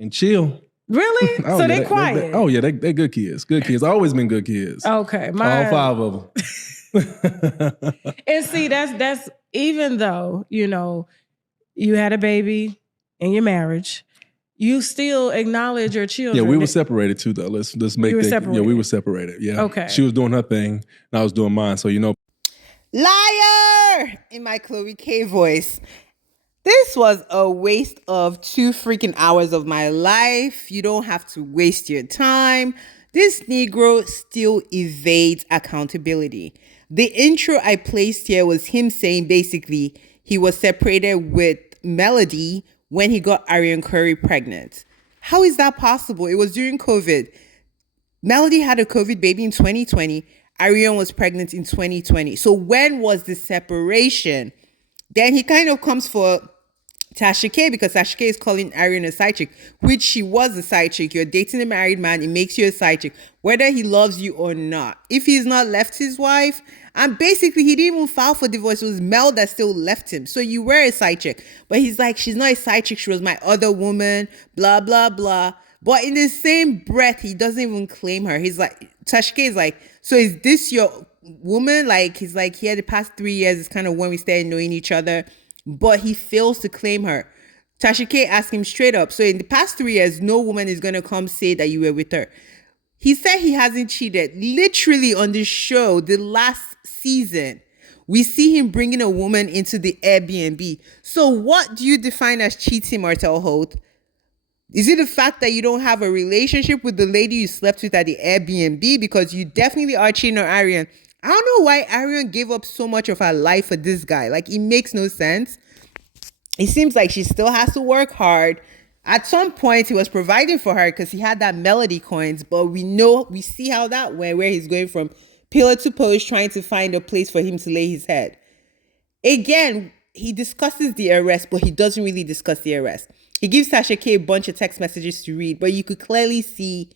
and chill. Really? Oh, so yeah, they quiet. They're good kids. Good kids. Always been good kids. Okay, all 5 of them. And see, that's even though you had a baby in your marriage, you still acknowledge your children. Yeah, we were separated too, though. Let's make that. Separated. Yeah, we were separated. Yeah. Okay. She was doing her thing, and I was doing mine. So Liar! In my Chloe K voice. This was a waste of 2 freaking hours of my life. You don't have to waste your time. This Negro still evades accountability. The intro I placed here was him saying basically he was separated with Melody when he got Arionne Curry pregnant. How is that possible? It was during COVID. Melody had a COVID baby in 2020. Arionne was pregnant in 2020. So when was the separation? Then he kind of comes for Tasha K because Tasha K is calling Arionne a side chick, which she was a side chick. You're dating a married man. It makes you a side chick, whether he loves you or not. If he's not left his wife, and basically he didn't even file for divorce. It was Mel that still left him. So you were a side chick. But he's like, she's not a side chick. She was my other woman, blah, blah, blah. But in the same breath, he doesn't even claim her. He's like, Tasha K is like, so is this your woman? Like, he's like, yeah, the past 3 years is kind of when we started knowing each other. But he fails to claim her. Tasha K asked him straight up, so in the past 3 years, no woman is going to come say that you were with her. He said he hasn't cheated. Literally on the show, the last season, we see him bringing a woman into the Airbnb. So what do you define as cheating, Martell Holt? Is it the fact that you don't have a relationship with the lady you slept with at the Airbnb? Because you definitely are cheating on Arionne. I don't know why Arionne gave up so much of her life for this guy. Like, it makes no sense. It seems like she still has to work hard. At some point, he was providing for her because he had that Melody coins. But we see how that went, where he's going from pillar to post, trying to find a place for him to lay his head. Again, he discusses the arrest, but he doesn't really discuss the arrest. He gives Tasha K a bunch of text messages to read, but you could clearly see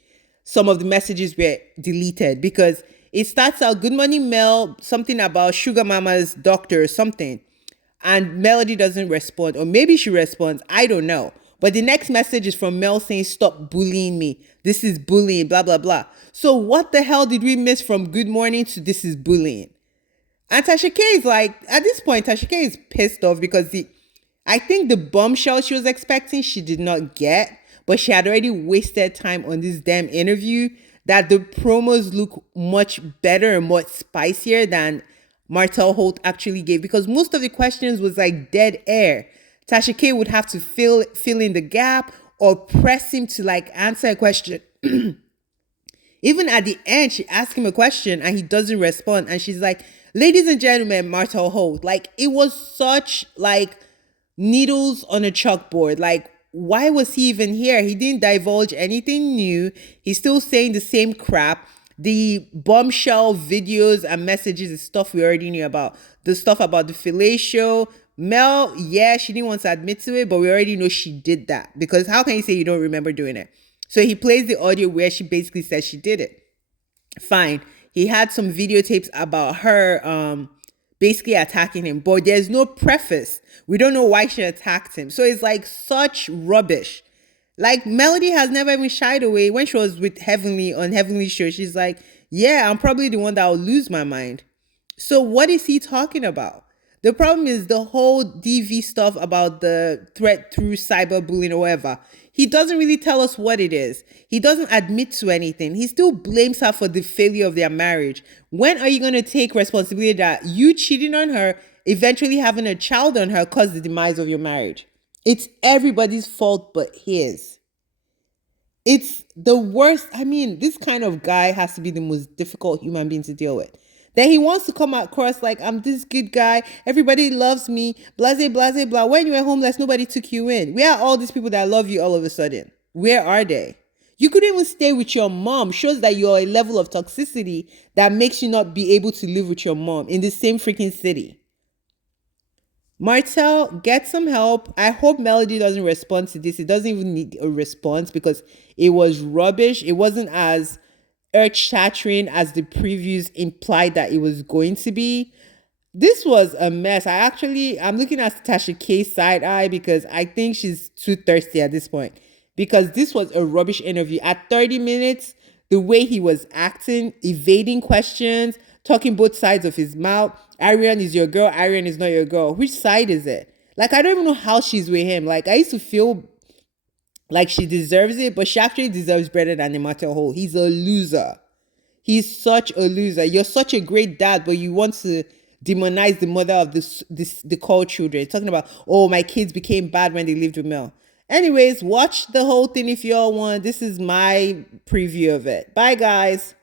some of the messages were deleted because it starts out, good morning, Mel, something about Sugar Mama's doctor or something. And Melody doesn't respond. Or maybe she responds. I don't know. But the next message is from Mel saying, stop bullying me. This is bullying, blah, blah, blah. So what the hell did we miss from good morning to this is bullying? And Tasha K is like, at this point, Tasha K is pissed off because I think the bombshell she was expecting, she did not get. But she had already wasted time on this damn interview that the promos look much better and much spicier than Martell Holt actually gave, because most of the questions was like dead air. Tasha K would have to fill in the gap or press him to like answer a question. Even at the end, she asked him a question and he doesn't respond. And she's like, ladies and gentlemen, Martell Holt. Like, it was such like needles on a chalkboard. Like, why was he even here? He didn't divulge anything new. He's still saying the same crap. The bombshell videos and messages is stuff we already knew about. The stuff about the fellatio. Mel, yeah, she didn't want to admit to it, but we already know she did that. Because how can you say you don't remember doing it? So he plays the audio where she basically says she did it. Fine. He had some videotapes about her basically attacking him, but there's no preface. We don't know why she attacked him. So it's like such rubbish. Like, Melody has never even shied away. When she was with Heavenly on Heavenly's show, she's like, yeah, I'm probably the one that will lose my mind. So what is he talking about? The problem is the whole DV stuff about the threat through cyberbullying or whatever. He doesn't really tell us what it is. He doesn't admit to anything. He still blames her for the failure of their marriage. When are you going to take responsibility that you cheating on her, eventually having a child on her, caused the demise of your marriage? It's everybody's fault but his. It's the worst. I mean, this kind of guy has to be the most difficult human being to deal with. Then he wants to come across like, I'm this good guy. Everybody loves me. Blase, blase, blah. When you were homeless, nobody took you in. Where are all these people that love you all of a sudden? Where are they? You couldn't even stay with your mom. Shows that you're a level of toxicity that makes you not be able to live with your mom in the same freaking city. Martell, get some help. I hope Melody doesn't respond to this. It doesn't even need a response because it was rubbish. It wasn't as earth-shattering as the previews implied that it was going to be. This was a mess. I'm looking at Tasha K's side eye because I think she's too thirsty at this point. because this was a rubbish interview. At 30 minutes, the way he was acting, evading questions, talking both sides of his mouth. Arionne is your girl, Arionne is not your girl. Which side is it? Like, I don't even know how she's with him. Like, I used to feel like she deserves it, but she actually deserves better than the Martell Holt. He's a loser. He's such a loser. You're such a great dad, but you want to demonize the mother of the called children. Talking about, oh, my kids became bad when they lived with Mel. Anyways, watch the whole thing if you all want. This is my preview of it. Bye, guys.